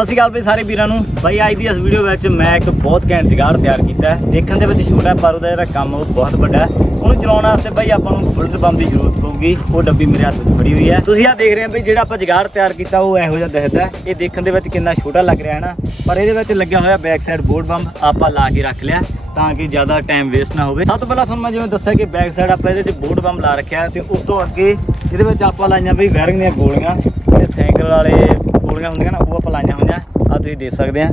ਸਤਿ ਸ਼੍ਰੀ ਅਕਾਲ ਬਈ ਸਾਰੇ ਵੀਰਾਂ ਨੂੰ। ਬਈ ਅੱਜ ਦੀ ਇਸ ਵੀਡੀਓ ਵਿੱਚ ਮੈਂ ਇੱਕ ਬਹੁਤ ਘੈਂਟ ਜੁਗਾੜ ਤਿਆਰ ਕੀਤਾ ਹੈ। ਦੇਖਣ ਦੇ ਵਿੱਚ ਛੋਟਾ ਪਰ ਉਹਦਾ ਜਿਹੜਾ ਕੰਮ ਉਹ ਬਹੁਤ ਵੱਡਾ ਹੈ। ਉਹਨੂੰ ਚਲਾਉਣ ਵਾਸਤੇ ਬਈ ਆਪਾਂ ਨੂੰ ਬੁਲਟ ਬੰਬ ਦੀ ਜ਼ਰੂਰਤ ਪਊਗੀ। ਉਹ ਡੱਬੀ ਮੇਰੇ ਹੱਥ ਵਿੱਚ ਫੜੀ ਹੋਈ ਹੈ। ਤੁਸੀਂ ਆ ਦੇਖ ਰਹੇ ਹੋ ਬਈ, ਜਿਹੜਾ ਆਪਾਂ ਜੁਗਾੜ ਤਿਆਰ ਕੀਤਾ, ਉਹ ਇਹੋ ਜਿਹਾ ਦਿਖਦਾ ਹੈ। ਇਹ ਦੇਖਣ ਦੇ ਵਿੱਚ ਕਿੰਨਾ ਛੋਟਾ ਲੱਗ ਰਿਹਾ ਹੈ ਨਾ। ਪਰ ਇਹਦੇ ਵਿੱਚ ਲੱਗਿਆ ਹੋਇਆ ਬੈਕ ਸਾਈਡ ਬੋਰਡ ਬੰਬ ਆਪਾਂ ਲਾ ਕੇ ਰੱਖ ਲਿਆ ਤਾਂ ਕਿ ਜ਼ਿਆਦਾ ਟਾਈਮ ਵੇਸਟ ਨਾ ਹੋਵੇ। ਸਭ ਤੋਂ ਪਹਿਲਾਂ ਤੁਹਾਨੂੰ ਮੈਂ ਜਿਵੇਂ ਦੱਸਿਆ ਕਿ ਬੈਕ ਸਾਈਡ ਆਪਾਂ ਇਹਦੇ 'ਚ ਬੋਰਡ ਬੰਬ ਲਾ ਰੱਖਿਆ ਤੇ ਉਸ ਤੋਂ ਅੱਗੇ ਇਹਦੇ ਵਿੱਚ ਆਪਾਂ ਲਾਈਆਂ ਬਈ ਵਾਇਰਿੰਗ ਦੀਆਂ ਗੋਲੀਆਂ ਤੇ ਸਾਈਕਲ ਵਾਲੇ ਗੋਲੀਆਂ ਹੁੰਦੀਆਂ ਨਾ, ਉਹ ਆਪਾਂ ਲਾਈਆਂ ਹੋਈਆਂ ਆ ਤੁਸੀਂ ਦੇਖ ਸਕਦੇ ਆ।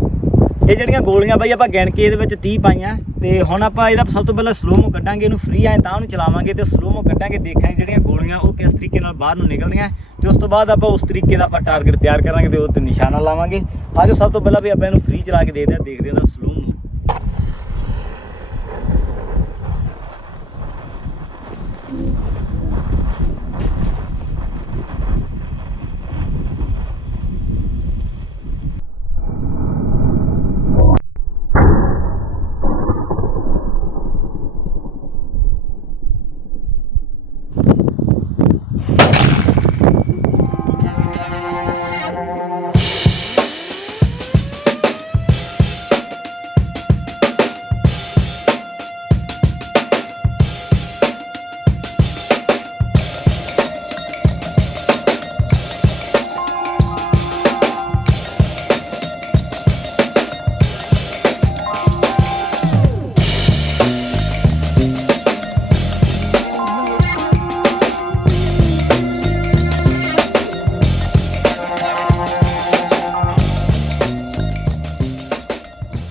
ਇਹ ਜਿਹੜੀਆਂ ਗੋਲੀਆਂ ਬਈ, ਆਪਾਂ ਗਿਣ ਕੇ ਇਹਦੇ ਵਿੱਚ 30 ਪਾਈਆਂ, ਤੇ ਹੁਣ ਆਪਾਂ ਇਹਦਾ ਸਭ ਤੋਂ ਪਹਿਲਾਂ ਸਲੋਮੋ ਕੱਢਾਂਗੇ, ਇਹਨੂੰ ਫ੍ਰੀ ਆਏ ਤਾਂ ਉਹਨੂੰ ਚਲਾਵਾਂਗੇ, ਤੇ ਸਲੋਮੋ ਕੱਢਾਂਗੇ, ਦੇਖਾਂਗੇ ਜਿਹੜੀਆਂ ਗੋਲੀਆਂ ਉਹ ਕਿਸ ਤਰੀਕੇ ਨਾਲ ਬਾਹਰ ਨੂੰ ਨਿਕਲਦੀਆਂ, ਤੇ ਉਸ ਤੋਂ ਬਾਅਦ ਆਪਾਂ ਉਸ ਤਰੀਕੇ ਦਾ ਆਪਾਂ ਟਾਰਗੇਟ ਤਿਆਰ ਕਰਾਂਗੇ ਤੇ ਉਹ ਤੇ ਨਿਸ਼ਾਨਾ ਲਾਵਾਂਗੇ। ਆਜੋ ਸਭ ਤੋਂ ਪਹਿਲਾਂ ਵੀ ਆਪਾਂ ਇਹਨੂੰ ਫ੍ਰੀ ਚਲਾ ਕੇ ਦੇਖਦੇ ਹਾਂ ਦੇਖਦੇ ਹਾਂ ਦਾ ਸਲੋਮੋ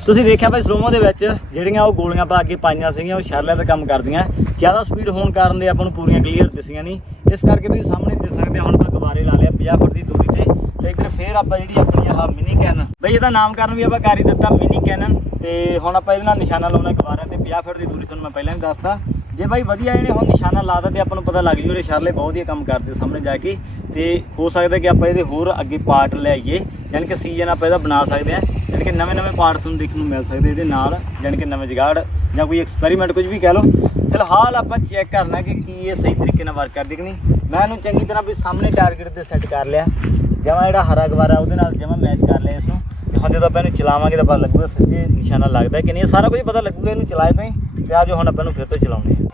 ਤੁਸੀਂ ਦੇਖਿਆ ਭਾਈ ਸਲੋਮੋ ਦੇ ਵਿੱਚ ਜਿਹੜੀਆਂ ਉਹ ਗੋਲੀਆਂ ਆਪਾਂ ਅੱਗੇ ਪਾਈਆਂ ਸੀਗੀਆਂ, ਉਹ ਸ਼ਰਲੇ 'ਤੇ ਕੰਮ ਕਰਦੀਆਂ। ਜ਼ਿਆਦਾ ਸਪੀਡ ਹੋਣ ਕਾਰਨ ਦੇ ਆਪਾਂ ਨੂੰ ਪੂਰੀਆਂ ਕਲੀਅਰ ਦਿਸੀਆਂ ਨਹੀਂ। ਇਸ ਕਰਕੇ ਤੁਸੀਂ ਸਾਹਮਣੇ ਦੇਖ ਸਕਦੇ ਹੋ, ਹੁਣ ਆਪਾਂ ਗੁਬਾਰੇ ਲਾ ਲਿਆ 50 ਫੁੱਟ ਦੀ ਦੂਰੀ ਤੇ। ਤੇ ਇੱਧਰ ਫੇਰ ਆਪਾਂ ਜਿਹੜੀ ਆਪਣੀ ਆਹ ਮਿਨੀ ਕੈਨਨ ਬਈ ਇਹਦਾ ਨਾਮਕਰਨ ਵੀ ਆਪਾਂ ਕਰ ਹੀ ਦਿੱਤਾ ਮਿਨੀ ਕੈਨਨ ਤੇ ਹੁਣ ਆਪਾਂ ਇਹਦੇ ਨਾਲ ਨਿਸ਼ਾਨਾ ਲਾਉਣਾ ਦੁਬਾਰਾ ਤੇ 50 ਫੁੱਟ ਦੀ ਦੂਰੀ ਤੁਹਾਨੂੰ ਮੈਂ ਪਹਿਲਾਂ ਹੀ ਦੱਸਤਾ। ਜੇ ਬਾਈ ਵਧੀਆ ਇਹਨੇ ਹੁਣ ਨਿਸ਼ਾਨਾ ਲਾਦਾ ਤੇ ਆਪਾਂ ਨੂੰ ਪਤਾ ਲੱਗ ਜੂ, ਜਿਹੜੇ ਸ਼ਰਲੇ ਬਹੁਤ ਵਧੀਆ ਕੰਮ ਕਰਦੇ ਸਾਹਮਣੇ ਜਾ ਕੇ। ਤੇ ਹੋ ਸਕਦਾ ਕਿ ਆਪਾਂ ਇਹਦੇ ਹੋਰ ਅੱਗੇ ਪਾਰਟ ਲੈ ਆਈਏ। ਯਾਨੀ ਕਿ ਸੀਜ਼ਨ ਆਪਾਂ ਇਹਦਾ ਬਣਾ ਸਕਦੇ ਹਾਂ, ਯਾਨੀ ਕਿ ਨਵੇਂ ਨਵੇਂ ਪਾਰਟਸ ਤੁਹਾਨੂੰ ਦੇਖਣ ਨੂੰ ਮਿਲ ਸਕਦੇ ਇਹਦੇ ਨਾਲ, ਯਾਨੀ ਕਿ ਨਵੇਂ ਜਗਾੜ ਜਾਂ ਕੋਈ ਐਕਸਪੈਰੀਮੈਂਟ ਕੁਝ ਵੀ ਕਹਿ ਲਓ। ਫਿਲਹਾਲ ਆਪਾਂ ਚੈੱਕ ਕਰਨਾ ਕਿ ਕੀ ਇਹ ਸਹੀ ਤਰੀਕੇ ਨਾਲ ਵਰਕ ਕਰਦੀ ਕਿ ਨਹੀਂ। ਮੈਂ ਇਹਨੂੰ ਚੰਗੀ ਤਰ੍ਹਾਂ ਵੀ ਸਾਹਮਣੇ ਟਾਰਗੇਟ ਤੇ ਸੈੱਟ ਕਰ ਲਿਆ। ਜਮਾ ਜਿਹੜਾ ਹਰਾ ਗਵਾਰਾ ਉਹਦੇ ਨਾਲ ਜਮਾ ਮੈਚ ਕਰ ਲਿਆ ਇਸ ਨੂੰ ਹੁਣ ਜਦੋਂ ਆਪਾਂ ਇਹਨੂੰ ਚਲਾਵਾਂਗੇ ਤਾਂ ਪਤਾ ਲੱਗੂਗਾ, ਸੱਚੇ ਨਿਸ਼ਾਨਾ ਲੱਗਦਾ ਕਿ ਨਹੀਂ। ਇਹ ਸਾਰਾ ਕੁਝ ਪਤਾ ਲੱਗੂਗਾ, ਇਹਨੂੰ ਚਲਾਏ ਤੋਂ ਹੀ। ਤੇ ਆਜੋ ਹੁਣ ਆਪਾਂ ਇਹਨੂੰ ਫਿਰ ਤੋਂ ਚਲਾਉਂਦੇ ਹਾਂ।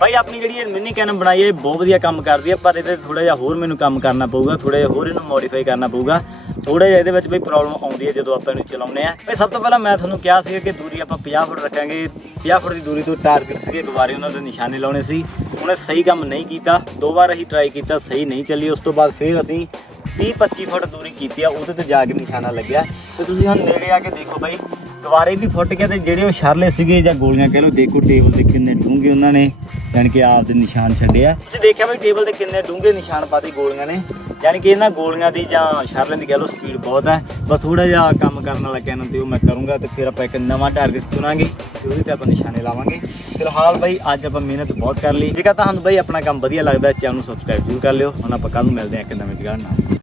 ਭਾਈ, ਆਪਣੀ ਜਿਹੜੀ ਇਹ ਮਿੰਨੀ ਕੈਨਨ ਬਣਾਈ ਹੈ ਬਹੁਤ ਵਧੀਆ ਕੰਮ ਕਰਦੀ ਹੈ, ਪਰ ਇਹਦੇ ਥੋੜਾ ਜਿਹਾ ਹੋਰ ਮੈਨੂੰ ਕੰਮ ਕਰਨਾ ਪਊਗਾ ਥੋੜਾ ਜਿਹਾ ਹੋਰ ਇਹਨੂੰ ਮੋਡੀਫਾਈ ਕਰਨਾ ਪਊਗਾ। ਥੋੜਾ ਜਿਹਾ ਇਹਦੇ ਵਿੱਚ ਵੀ ਪ੍ਰੋਬਲਮ ਆਉਂਦੀ ਹੈ ਜਦੋਂ ਆਪਾਂ ਇਹਨੂੰ ਚਲਾਉਂਦੇ ਆ ਭਾਈ ਸਭ ਤੋਂ ਪਹਿਲਾਂ ਮੈਂ ਤੁਹਾਨੂੰ ਕਿਹਾ ਸੀ ਕਿ ਦੂਰੀ ਆਪਾਂ 50 ਫੁੱਟ ਰੱਖਾਂਗੇ। 50 ਫੁੱਟ ਦੀ ਦੂਰੀ ਤੋਂ ਟਾਰਗੇਟ ਸੀਗੇ ਦੁਬਾਰੇ ਉਹਨਾਂ ਦੇ ਨਿਸ਼ਾਨੇ ਲਾਉਣੇ ਸੀ। ਉਹਨੇ ਸਹੀ ਕੰਮ ਨਹੀਂ ਕੀਤਾ। ਦੋ ਵਾਰ ਅਸੀਂ ਟਰਾਈ ਕੀਤਾ, ਸਹੀ ਨਹੀਂ ਚੱਲੀ। ਉਸ ਤੋਂ ਬਾਅਦ ਫਿਰ ਅਸੀਂ 30 25 ਫੁੱਟ ਦੂਰੀ ਕੀਤੀ ਆ, ਉਹਦੇ ਤੇ ਜਾ ਕੇ ਨਿਸ਼ਾਨਾ ਲੱਗਿਆ। ਤੇ ਤੁਸੀਂ ਹੁਣ ਨੇੜੇ ਆ ਕੇ ਦੇਖੋ ਬਾਈ ਦੁਬਾਰੇ ਵੀ ਫੁੱਟ ਗਿਆ ਤੇ ਜਿਹੜੇ ਉਹ ਸ਼ਰਲੇ ਸੀਗੇ ਜਾਂ ਗੋਲੀਆਂ ਕਹਿ ਲਓ, ਦੇਖੋ ਟੇਬਲ ਤੇ ਕਿੰਨੇ ਡੂੰਘੇ ਉਹਨਾਂ ਨੇ ਯਾਨੀ ਕਿ ਆਪ ਦੇ ਨਿਸ਼ਾਨ ਛੱਡਿਆ। ਤੁਸੀਂ ਦੇਖਿਆ ਵੀ ਟੇਬਲ ਤੇ ਕਿੰਨੇ ਡੂੰਘੇ ਨਿਸ਼ਾਨ ਪਾਤੇ ਗੋਲੀਆਂ ਨੇ। ਯਾਨੀ ਕਿ ਇਹਨਾਂ ਗੋਲੀਆਂ ਦੀ ਜਾਂ ਸ਼ਰਲਿਆਂ ਦੀ ਕਹਿ ਲਓ ਸਪੀਡ ਬਹੁਤ ਹੈ। ਬਸ ਥੋੜਾ ਜਿਹਾ ਕੰਮ ਕਰਨ ਵਾਲਾ ਕਹਿਣਾ ਤੇ ਉਹ ਮੈਂ ਕਰੂੰਗਾ ਤੇ ਫਿਰ ਆਪਾਂ ਇੱਕ ਨਵਾਂ ਟਾਰਗੇਟ ਚੁਣਾਂਗੇ ਤੇ ਉਹਦੇ ਤੇ ਆਪਾਂ ਨਿਸ਼ਾਨੇ ਲਾਵਾਂਗੇ। ਫਿਲਹਾਲ ਬਈ, ਅੱਜ ਆਪਾਂ ਮਿਹਨਤ ਬਹੁਤ ਕਰ ਲਈ। ਜੇਕਰ ਤੁਹਾਨੂੰ ਬਈ, ਆਪਣਾ ਕੰਮ ਵਧੀਆ ਲੱਗਦਾ ਚੈਨਲ ਨੂੰ ਸਬਸਕ੍ਰਾਈਬ ਜ਼ਰੂਰ ਕਰ ਲਿਓ। ਹੁਣ ਆਪਾਂ ਕੱਲ ਨੂੰ ਮਿਲਦੇ ਹਾਂ ਇੱਕ ਨਵੇਂ ਜਗ੍ਹਾ ਨਾਲ।